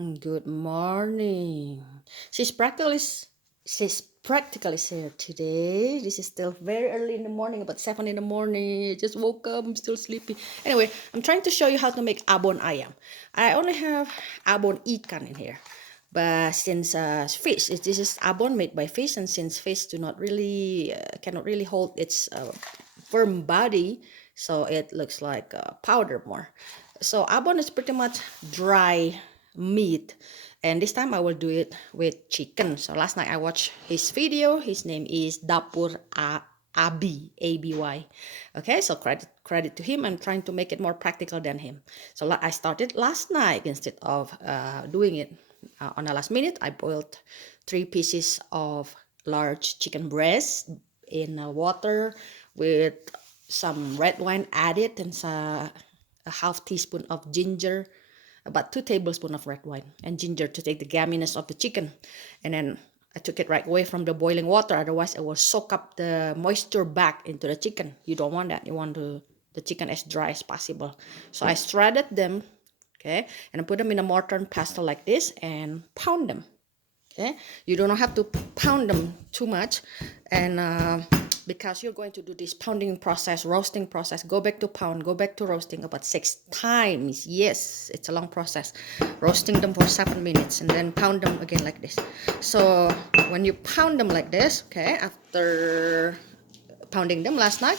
Good morning. She's practically she's practically here today. This is still very early in the morning, about 7 in the morning. I just woke up, I'm still sleepy. Anyway, I'm trying to show you how to make abon ayam. I only have abon ikan in here. But since this is abon made by fish, and since fish do not really cannot really hold its firm body, so it looks like powder more. So abon is pretty much dry meat, and this time I will do it with chicken. So last night I watched his video. His name is Aby. Okay, so credit to him. I'm trying to make it more practical than him. So I started last night instead of doing it on the last minute. I boiled 3 pieces of large chicken breast in water with some red wine added, and a half teaspoon of ginger, about 2 tablespoons of red wine and ginger to take the gaminess of the chicken. And then I took it right away from the boiling water, otherwise it will soak up the moisture back into the chicken. You don't want that. You want the chicken as dry as possible. So I shredded them, okay, and I put them in a mortar and pestle like this and pound them. Okay, you don't have to pound them too much, and because you're going to do this pounding process, roasting process, go back to pound, go back to roasting about 6 times. Yes, it's a long process. Roasting them for 7 minutes and then pound them again like this. So when you pound them like this, okay, after pounding them last night,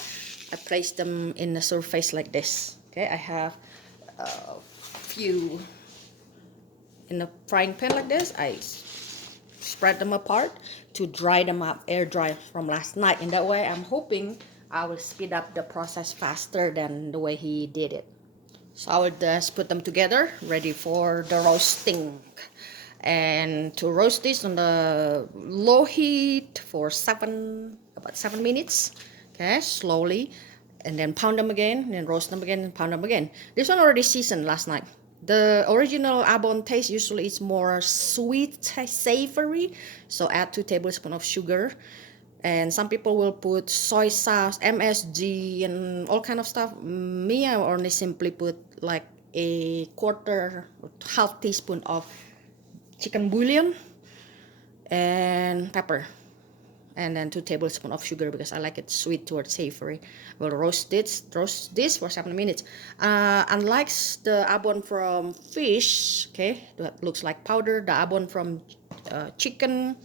I placed them in the surface like this. Okay, I have a few in the frying pan like this. I spread them apart to dry them up, air dry from last night. And that way I'm hoping I will speed up the process faster than the way he did it. So I will just put them together, ready for the roasting. And to roast this on the low heat for about 7 minutes, okay, slowly, and then pound them again, and then roast them again, and pound them again. This one already seasoned last night. The original abon taste usually is more sweet, savory, so add 2 tablespoons of sugar. And some people will put soy sauce, MSG, and all kind of stuff. Me, I only simply put like a quarter, half teaspoon of chicken bouillon and pepper, and then 2 tablespoons of sugar because I like it sweet towards savory. We'll roast this for 7 minutes. Unlike the abon from fish, okay, that looks like powder, the abon from chicken,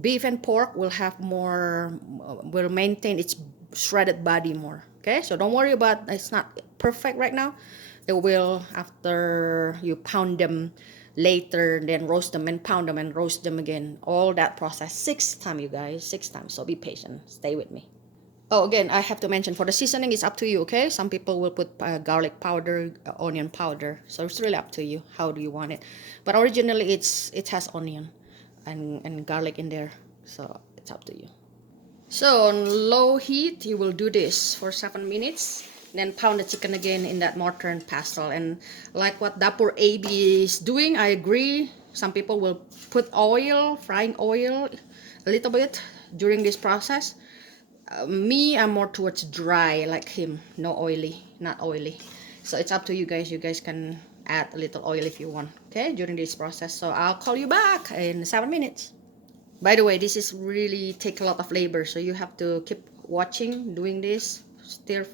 beef, and pork will have more, will maintain its shredded body more. Okay, so don't worry about it's not perfect right now. It will after you pound them later, then roast them and pound them and roast them again. All that process 6 times, you guys, 6 times. So be patient. Stay with me. Oh, again, I have to mention for the seasoning, it's up to you, okay? Some people will put garlic powder, onion powder. So it's really up to you. How do you want it? But originally, it has onion and garlic in there. So it's up to you. So on low heat, you will do this for 7 minutes. Then pound the chicken again in that mortar and pestle. And like what Dapur AB is doing, I agree. Some people will put oil, frying oil, a little bit during this process. Me, I'm more towards dry like him. No oily, not oily. So it's up to you guys. You guys can add a little oil if you want, okay, during this process. So I'll call you back in 7 minutes. By the way, this is really take a lot of labor, so you have to keep watching, doing this, stir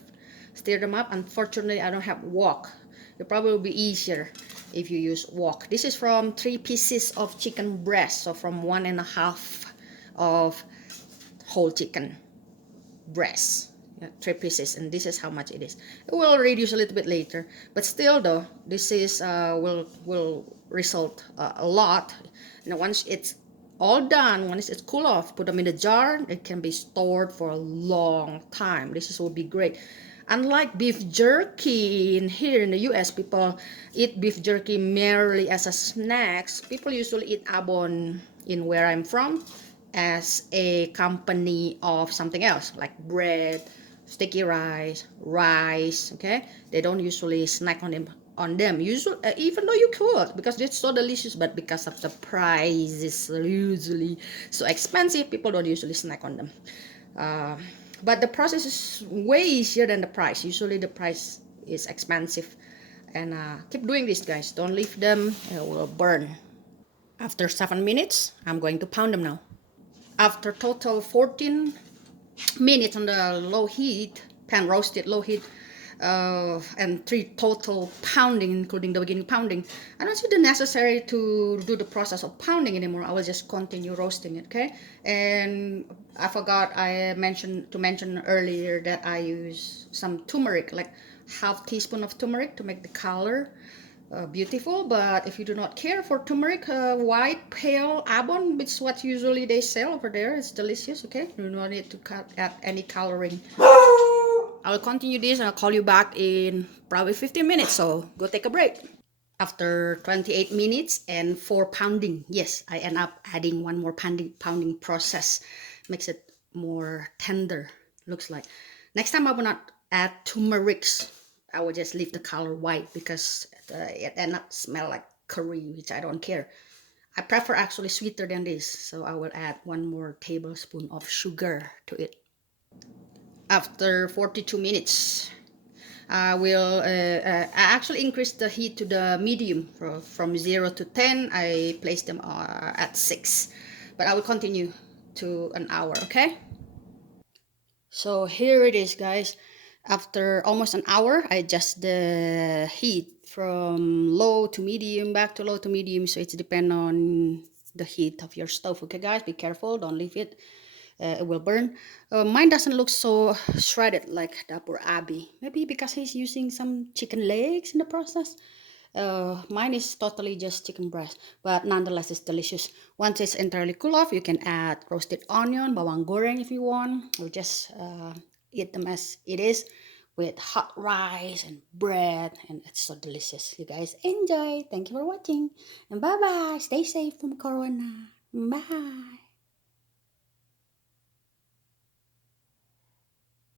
them up. Unfortunately, I don't have wok. It probably will be easier if you use wok. This is from 3 pieces of chicken breast, so from 1.5 of whole chicken breast. Yeah, 3 pieces, and this is how much it is. It will reduce a little bit later, but still though, this is will result a lot. And once it's all done, once it's cool off, put them in a jar. It can be stored for a long time. This will be great. Unlike beef jerky in here in the US, people eat beef jerky merely as a snacks. People usually eat abon in where I'm from as a company of something else like bread, sticky rice. Okay, they don't usually snack on them usually, even though you could, because it's so delicious, but because of the price is usually so expensive, people don't usually snack on them. But the process is way easier than the price. Usually the price is expensive And keep doing this, guys. Don't leave them, it will burn. After 7 minutes, I'm going to pound them now. After total 14 minutes on the low heat, pan roasted low heat, and 3 total pounding, including the beginning pounding, I don't see the necessary to do the process of pounding anymore. I will just continue roasting it, okay? And I forgot I mentioned earlier that I use some turmeric, like half teaspoon of turmeric to make the color beautiful. But if you do not care for turmeric, white pale Abon, which is what usually they sell over there, it's delicious. Okay, you do not need to add any coloring. I will continue this and I'll call you back in probably 15 minutes, so go take a break. After 28 minutes and 4 pounding, yes, I end up adding one more pounding process. Makes it more tender, looks like. Next time I will not add turmerics. I will just leave the color white because it end up smell like curry, which I don't care. I prefer actually sweeter than this, so I will add 1 more tablespoon of sugar to it. After 42 minutes, I will I actually increase the heat to the medium from 0 to 10. I place them at 6, but I will continue to an hour, okay? So here it is, guys. After almost an hour, I adjust the heat from low to medium, back to low to medium, so it's depend on the heat of your stove. Okay, guys, be careful, don't leave it. It will burn. Mine doesn't look so shredded like the poor Abby. Maybe because he's using some chicken legs in the process. Mine is totally just chicken breast, but nonetheless it's delicious. Once it's entirely cool off, you can add roasted onion, bawang goreng if you want, or just eat them as it is with hot rice and bread, and it's so delicious. You guys enjoy. Thank you for watching, and bye bye. Stay safe from Corona. Bye.